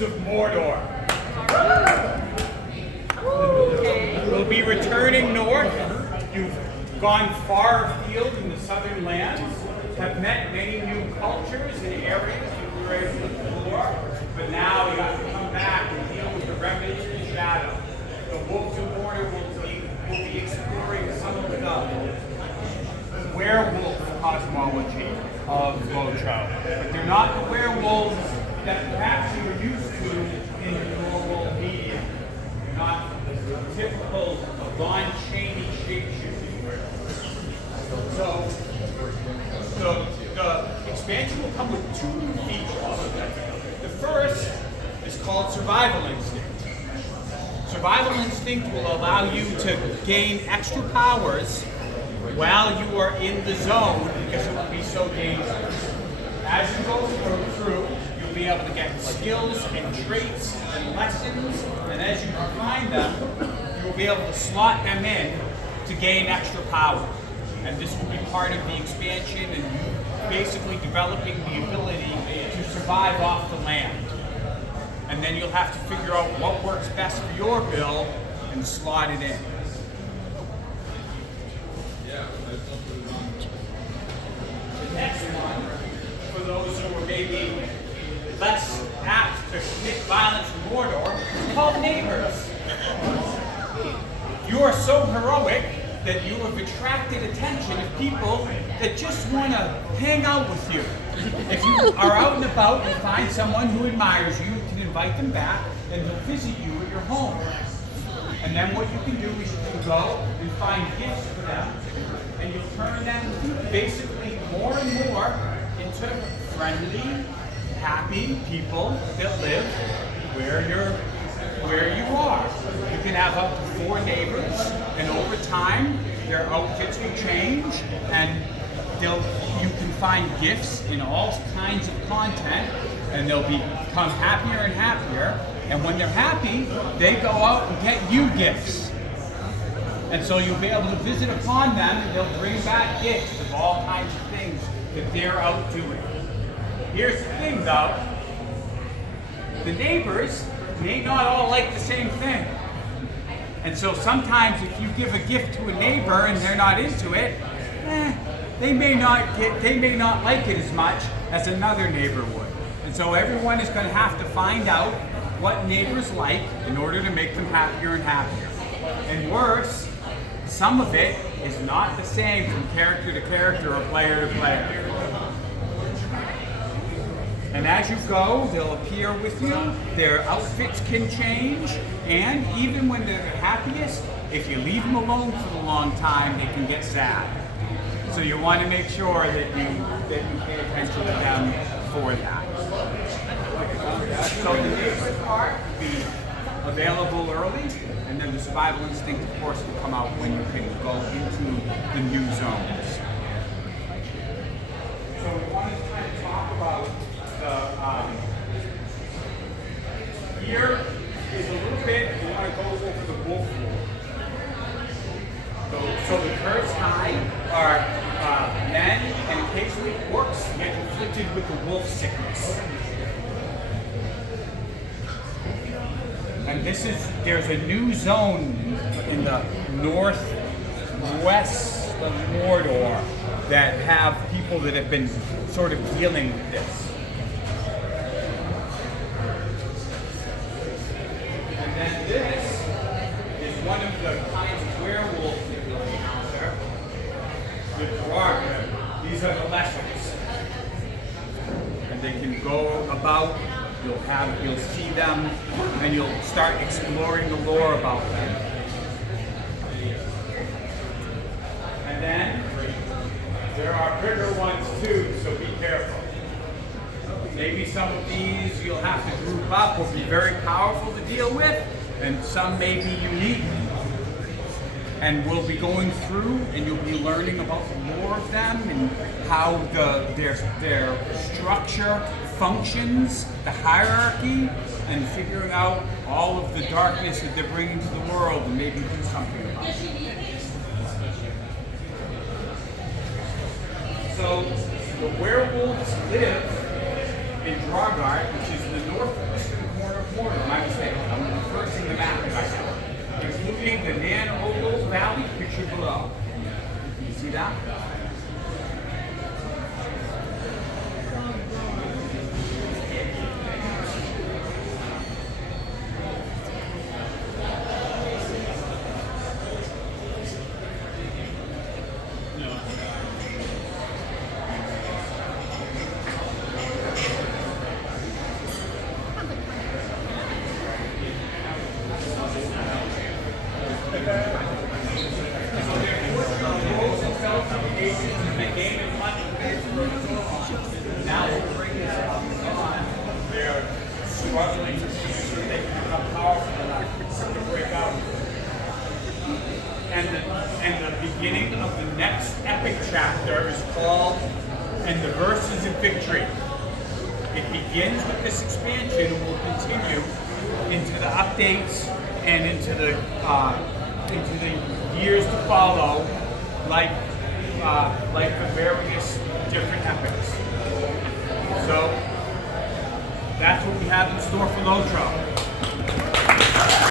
wolves of Mordor. We'll be returning north. You've gone far afield in the southern lands, have met many new cultures and areas you were able to explore, but now you have to come back and deal with the remnants of the shadow. The wolves of Mordor will be exploring some of the werewolf cosmology of Lotro, but they're not the werewolves that perhaps you were used to in the normal media. They're not the typical Von Chaney shape-shifting werewolves. So the expansion will come with two new features. The first is called Survival Instinct. Survival Instinct will allow you to gain extra powers while you are in the zone because it will be so dangerous. As you go through, you'll be able to get skills and traits and lessons, and as you find them, you'll be able to slot them in to gain extra power. And this will be part of the expansion and basically developing the ability to survive off the land. And then you'll have to figure out what works best for your build and slot it in. The next one, for those who are maybe less apt to commit violence in Mordor, is called Neighbors. You are so heroic that you have attracted attention of people that just want to hang out with you. If you are out and about and find someone who admires you, you can invite them back and they'll visit you at your home. And then what you can do is you can go and find gifts for them and you'll turn them basically more and more into friendly, happy people that live where you are. You can have up to 4 neighbors, and over time, their outfits will change, and you can find gifts in all kinds of content, and they'll become happier and happier. And when they're happy, they go out and get you gifts. And so you'll be able to visit upon them, and they'll bring back gifts of all kinds of things that they're out doing. Here's the thing, though. The neighbors may not all like the same thing. And so sometimes if you give a gift to a neighbor and they're not into it, they may not like it as much as another neighbor would. And so everyone is going to have to find out what neighbors like in order to make them happier and happier. And worse, some of it is not the same from character to character or player to player. And as you go, they'll appear with you, their outfits can change, and even when they're the happiest, if you leave them alone for a long time, they can get sad. So you want to make sure that you pay attention to them for that. So the neighbor part will be available early, and then the survival instinct, of course, will come out when you can go into the new zones. So we want to kind of talk about here is a little bit, we want to go over the wolf rule. So the curse high are men and occasionally orcs get inflicted with the wolf sickness. And there's a new zone in the northwest of Mordor that have people that have been sort of dealing with this. And then this is one of the kinds of werewolves that we'll encounter. The Draugr. These are the lessers. And they can go about, you'll see them, and you'll start exploring the lore about them. And then there are bigger ones too, so be careful. Maybe some of these you'll have to group up, will be very powerful to deal with, and some may be unique. And we'll be going through, and you'll be learning about the lore of them and how their structure functions, the hierarchy, and figuring out all of the darkness that they're bringing to the world and maybe do something about it. So the werewolves live in Draugr, which is in the northwestern corner order, my mistake. I'm first in the map right now, including the Nan-Ogo Valley picture below. You see that? Now we're bringing this on. They're struggling to see so they can become powerful enough to break out. And the beginning of the next epic chapter is called "And the Verses of Victory." It begins with this expansion and will continue into the updates and into the years to follow, like the various different epics. So that's what we have in store for Lotro.